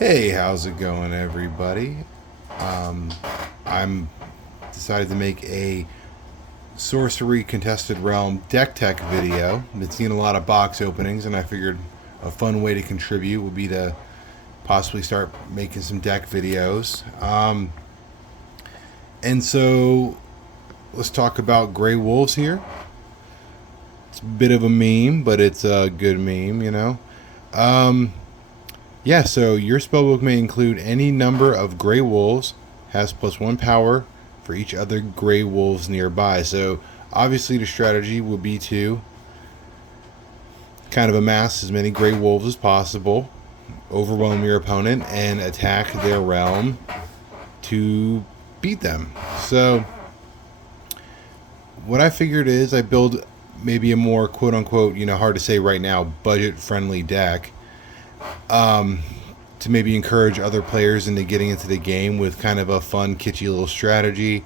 Hey, how's it going, everybody? Um, I'm decided to make a Sorcery Contested Realm deck tech video. Been seeing a lot of box openings, and I figured a fun way to contribute would be to possibly start making some deck videos. And so let's talk about Gray Wolves here. It's a bit of a meme, but it's a good meme, you know. Um, Yeah, so your spellbook may include any number of gray wolves, has +1 power for each other gray wolves nearby. So obviously the strategy would be to kind of amass as many gray wolves as possible, overwhelm your opponent, and attack their realm to beat them. So what I figured is I build maybe a more quote unquote, hard to say right now, budget friendly deck to maybe encourage other players into getting into the game with kind of a fun, kitschy little strategy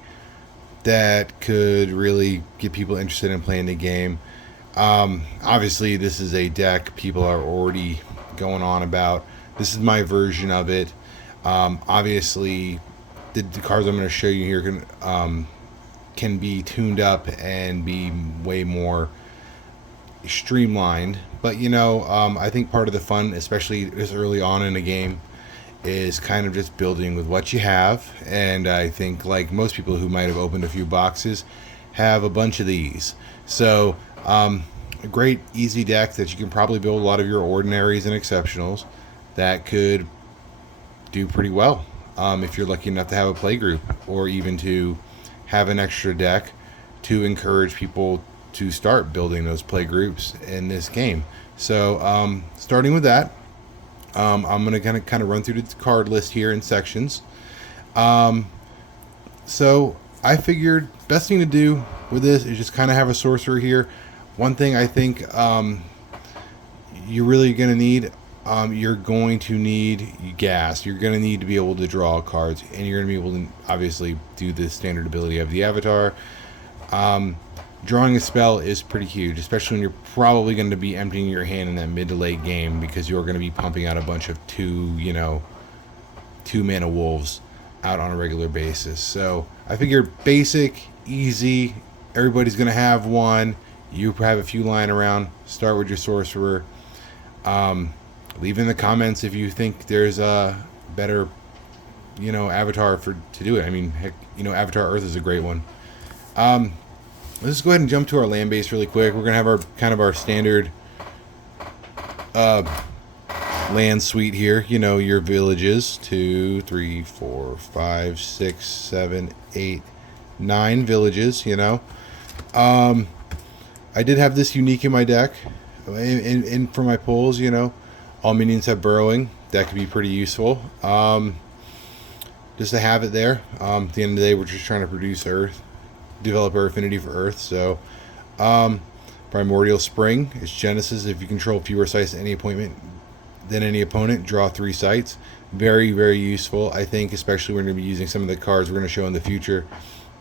that could really get people interested in playing the game. Obviously, this is a deck people are already going on about. This is my version of it. Obviously, the cards I'm going to show you here can be tuned up and be way more streamlined. But I think part of the fun, especially this early on in a game, is kind of just building with what you have. And I think, like most people who might have opened a few boxes, have a bunch of these. So a great easy deck that you can probably build a lot of your ordinaries and exceptionals that could do pretty well if you're lucky enough to have a play group, or even to have an extra deck to encourage people to start building those play groups in this game. So starting with that, I'm going to kind of run through the card list here in sections. So I figured best thing to do with this is just kind of have a sorcerer here. One thing I think you're really going to need, you're going to need gas. You're going to need to be able to draw cards, and you're going to be able to obviously do the standard ability of the avatar. Drawing a spell is pretty huge, especially when you're probably going to be emptying your hand in that mid to late game, because you're going to be pumping out a bunch of two mana wolves out on a regular basis. So I figure basic, easy, everybody's going to have one. You have a few lying around. Start with your sorcerer. Leave in the comments if you think there's a better, avatar to do it. I mean, heck, Avatar Earth is a great one. Let's go ahead and jump to our land base really quick. We're gonna have our standard land suite here. Your villages, 2, 3, 4, 5, 6, 7, 8, 9 villages. I did have this unique in my deck, and for my pulls. All minions have burrowing. That could be pretty useful. Just to have it there. At the end of the day, we're just trying to produce Earth. Develop our affinity for Earth. So Primordial Spring is Genesis. If you control fewer sites than any opponent, draw 3 sites. Very, very useful, I think, especially when we're going to be using some of the cards we're going to show in the future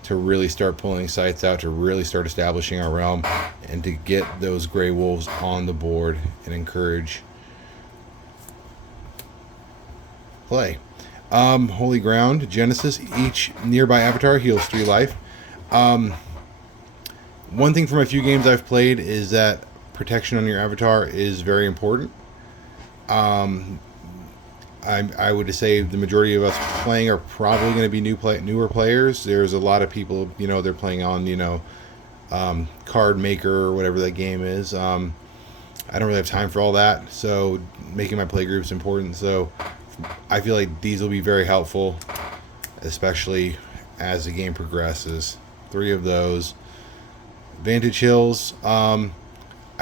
to really start pulling sites out, to really start establishing our realm, and to get those gray wolves on the board and encourage play. Holy Ground, Genesis. Each nearby avatar heals 3 life. One thing from a few games I've played is that protection on your avatar is very important. I would say the majority of us playing are probably going to be newer players. There's a lot of people, they're playing on, Card Maker or whatever that game is. I don't really have time for all that, so making my play groups important. So I feel like these will be very helpful, especially as the game progresses. 3 of those. Vantage Hills. I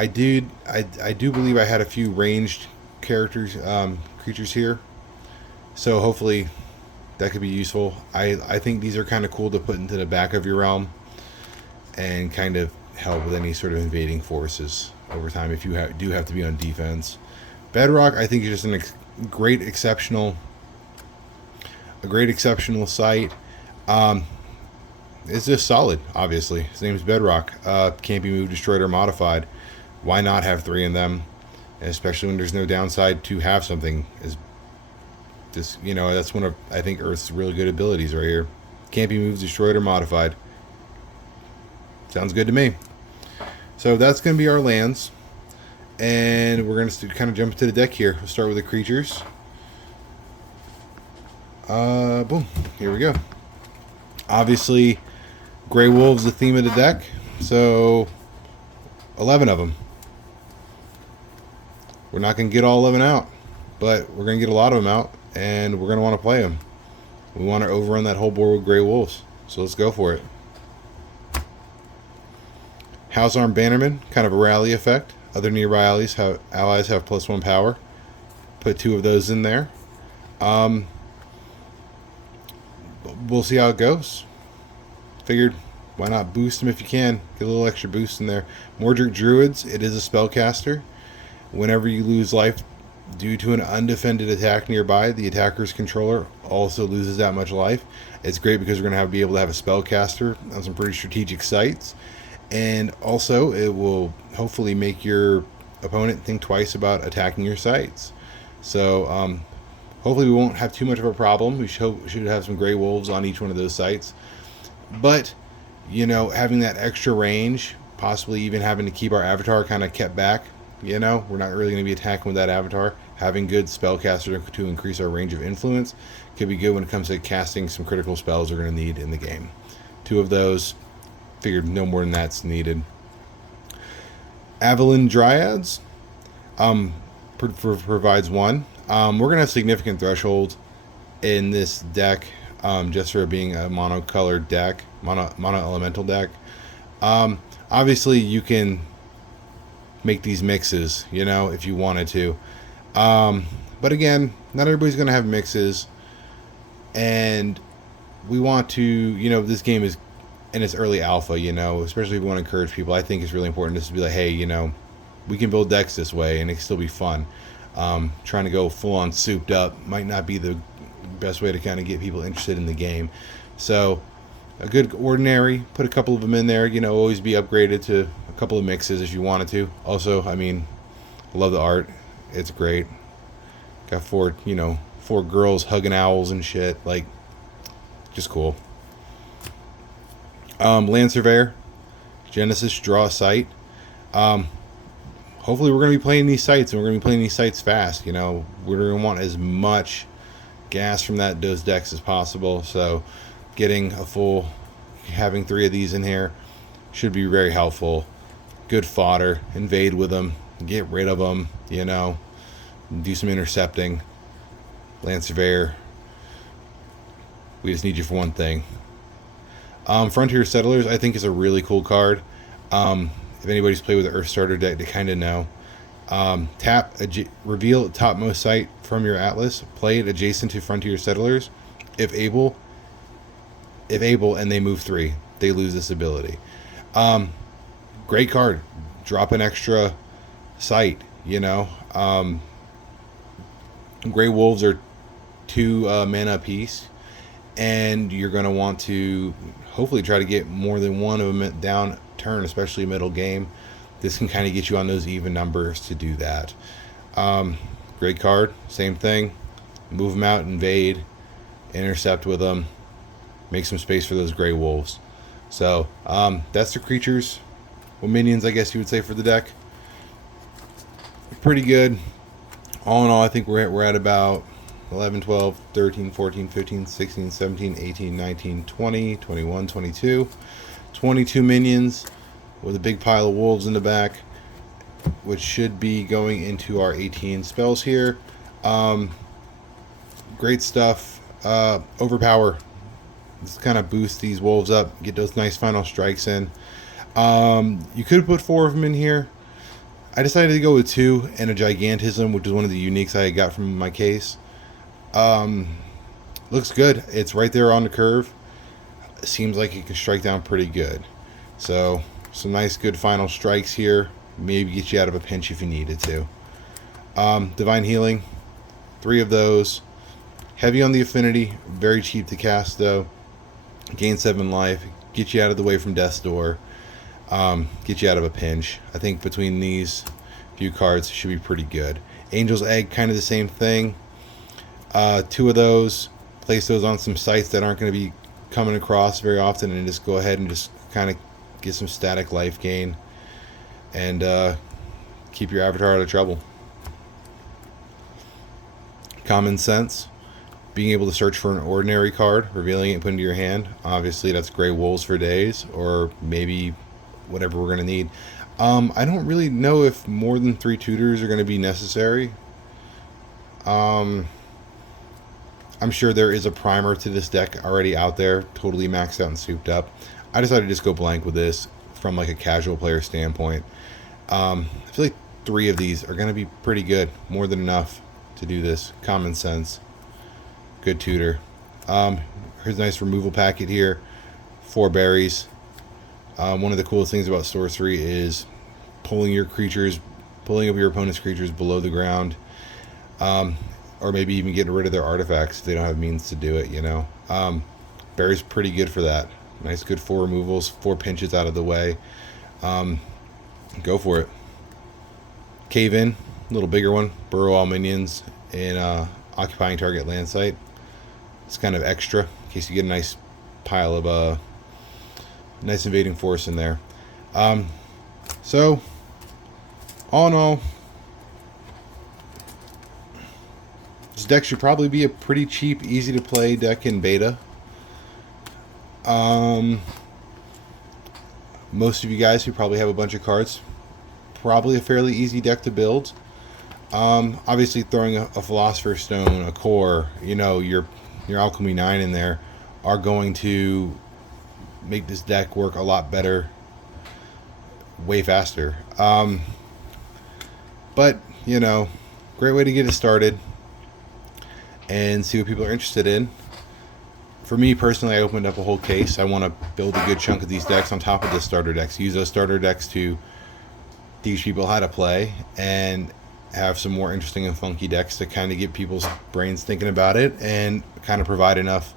do believe I had a few ranged creatures here, so hopefully that could be useful. I think these are kind of cool to put into the back of your realm and kind of help with any sort of invading forces over time if you do have to be on defense. Bedrock, I think, is just a great exceptional site. It's just solid, obviously. His name is Bedrock. Can't be moved, destroyed, or modified. Why not have 3 in them? And especially when there's no downside to have something as Just, you know, that's one of, I think, Earth's really good abilities right here. Can't be moved, destroyed, or modified. Sounds good to me. So that's going to be our lands. And we're going to kind of jump into the deck here. We'll start with the creatures. Boom. Here we go. Obviously, Grey Wolves the theme of the deck. So, 11 of them. We're not going to get all 11 out, but we're going to get a lot of them out, and we're going to want to play them. We want to overrun that whole board with Grey Wolves. So let's go for it. House Arm Bannerman, kind of a rally effect. Other nearby allies have +1 power. Put 2 of those in there. We'll see how it goes. Figured, why not boost them if you can? Get a little extra boost in there. Mordric Druids, it is a spellcaster. Whenever you lose life due to an undefended attack nearby, the attacker's controller also loses that much life. It's great because we're going to be able to have a spellcaster on some pretty strategic sites. And also, it will hopefully make your opponent think twice about attacking your sites. So, hopefully we won't have too much of a problem. We should have some Grey Wolves on each one of those sites. But, you know, having that extra range, possibly even having to keep our avatar kind of kept back, you know, we're not really going to be attacking with that avatar. Having good spellcaster to increase our range of influence could be good when it comes to casting some critical spells we're going to need in the game. 2 of those. Figured no more than that's needed. Avalon Dryads provides 1. We're going to have significant threshold in this deck, just for being a monocolored deck, mono elemental deck. Obviously, you can make these mixes, you know, if you wanted to. But again, not everybody's going to have mixes. And we want to, you know, this game is in its early alpha, you know, especially if we want to encourage people. I think it's really important just to be like, hey, you know, we can build decks this way and it can still be fun. Trying to go full on souped up might not be the best way to kind of get people interested in the game. So a good ordinary, put a couple of them in there, you know, always be upgraded to a couple of mixes if you wanted to. Also, I mean, I love the art. It's great. Got 4 girls hugging owls and shit. Like, just cool. Land Surveyor, Genesis, draw a site. Hopefully we're going to be playing these sites, and we're going to be playing these sites fast. You know, we're going to want as much gas from those decks as possible. So getting having 3 of these in here should be very helpful. Good fodder, invade with them, get rid of them, you know, do some intercepting. Land Surveyor, we just need you for one thing. Frontier Settlers, I think, is a really cool card. If anybody's played with the Earth Starter deck, they kind of know. Reveal topmost site from your atlas. Play it adjacent to Frontier Settlers. If able, and they move 3, they lose this ability. Great card. Drop an extra site, you know. Grey Wolves are 2 mana apiece, and you're going to want to hopefully try to get more than one of them down turn, especially middle game. This can kind of get you on those even numbers to do that. Great card, same thing. Move them out, invade, intercept with them, make some space for those Grey Wolves. So that's the creatures. Well, minions, I guess you would say, for the deck. Pretty good. All in all, I think we're at about 11, 12, 13, 14, 15, 16, 17, 18, 19, 20, 21, 22. 22 minions with a big pile of wolves in the back, which should be going into our 18 spells here. Great stuff. Overpower. Let's kind of boost these wolves up, get those nice final strikes in. You could put 4 of them in here. I decided to go with 2 and a Gigantism, which is one of the uniques I got from my case. Looks good. It's right there on the curve. Seems like it can strike down pretty good. So some nice good final strikes here. Maybe get you out of a pinch if you needed to. Divine Healing, 3 of those. Heavy on the affinity, very cheap to cast though. Gain 7 life, get you out of the way from Death's Door, get you out of a pinch. I think between these few cards should be pretty good. Angel's Egg, kind of the same thing. Two of those, place those on some sites that aren't going to be coming across very often, and just go ahead and just kind of get some static life gain, and keep your avatar out of trouble. Common sense. Being able to search for an ordinary card, revealing it and putting it into your hand. Obviously, that's Grey Wolves for days, or maybe whatever we're going to need. I don't really know if more than 3 tutors are going to be necessary. I'm sure there is a primer to this deck already out there, totally maxed out and souped up. I decided to just go blank with this from like a casual player standpoint. I feel like 3 of these are going to be pretty good, more than enough to do this. Common sense. Good tutor. Here's a nice removal packet here. 4 berries. One of the coolest things about sorcery is pulling up your opponent's creatures below the ground, or maybe even getting rid of their artifacts if they don't have means to do it. You know, berries pretty good for that. Nice, good 4 removals, 4 pinches out of the way. Go for it. Cave in, a little bigger one. Burrow all minions in occupying target land site. It's kind of extra in case you get a nice pile of nice invading force in there. So all in all, this deck should probably be a pretty cheap, easy to play deck in beta. Most of you guys who probably have a bunch of cards, probably a fairly easy deck to build. Obviously throwing a Philosopher's Stone, a core, you know, your Alchemy 9 in there are going to make this deck work a lot better, way faster. But, you know, great way to get it started and see what people are interested in. For me personally, I opened up a whole case. I want to build a good chunk of these decks on top of the starter decks. Use those starter decks to teach people how to play and have some more interesting and funky decks to kind of get people's brains thinking about it and kind of provide enough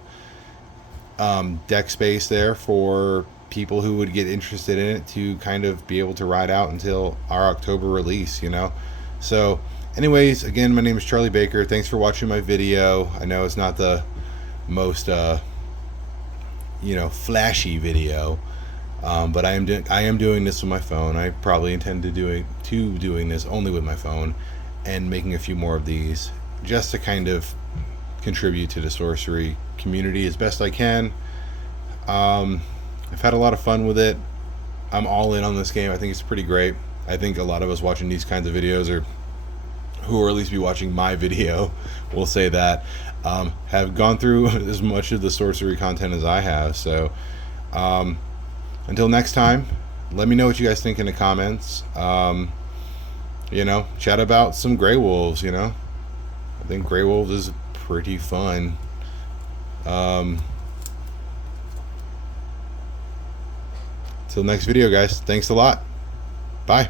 deck space there for people who would get interested in it to kind of be able to ride out until our October release, you know. So anyways, again, my name is Charlie Baker. Thanks for watching my video. I know it's not the most you know, flashy video, but I am doing this with my phone. I probably intend to doing this only with my phone and making a few more of these just to kind of contribute to the sorcery community as best I can. I've had a lot of fun with it. I'm all in on this game. I think it's pretty great. I think a lot of us watching these kinds of videos, or who will at least be watching my video, will say that, have gone through as much of the sorcery content as I have. So until next time, let me know what you guys think in the comments. You know, chat about some Grey Wolves. You know, I think Grey Wolves is pretty fun. Till next video, guys. Thanks a lot. Bye.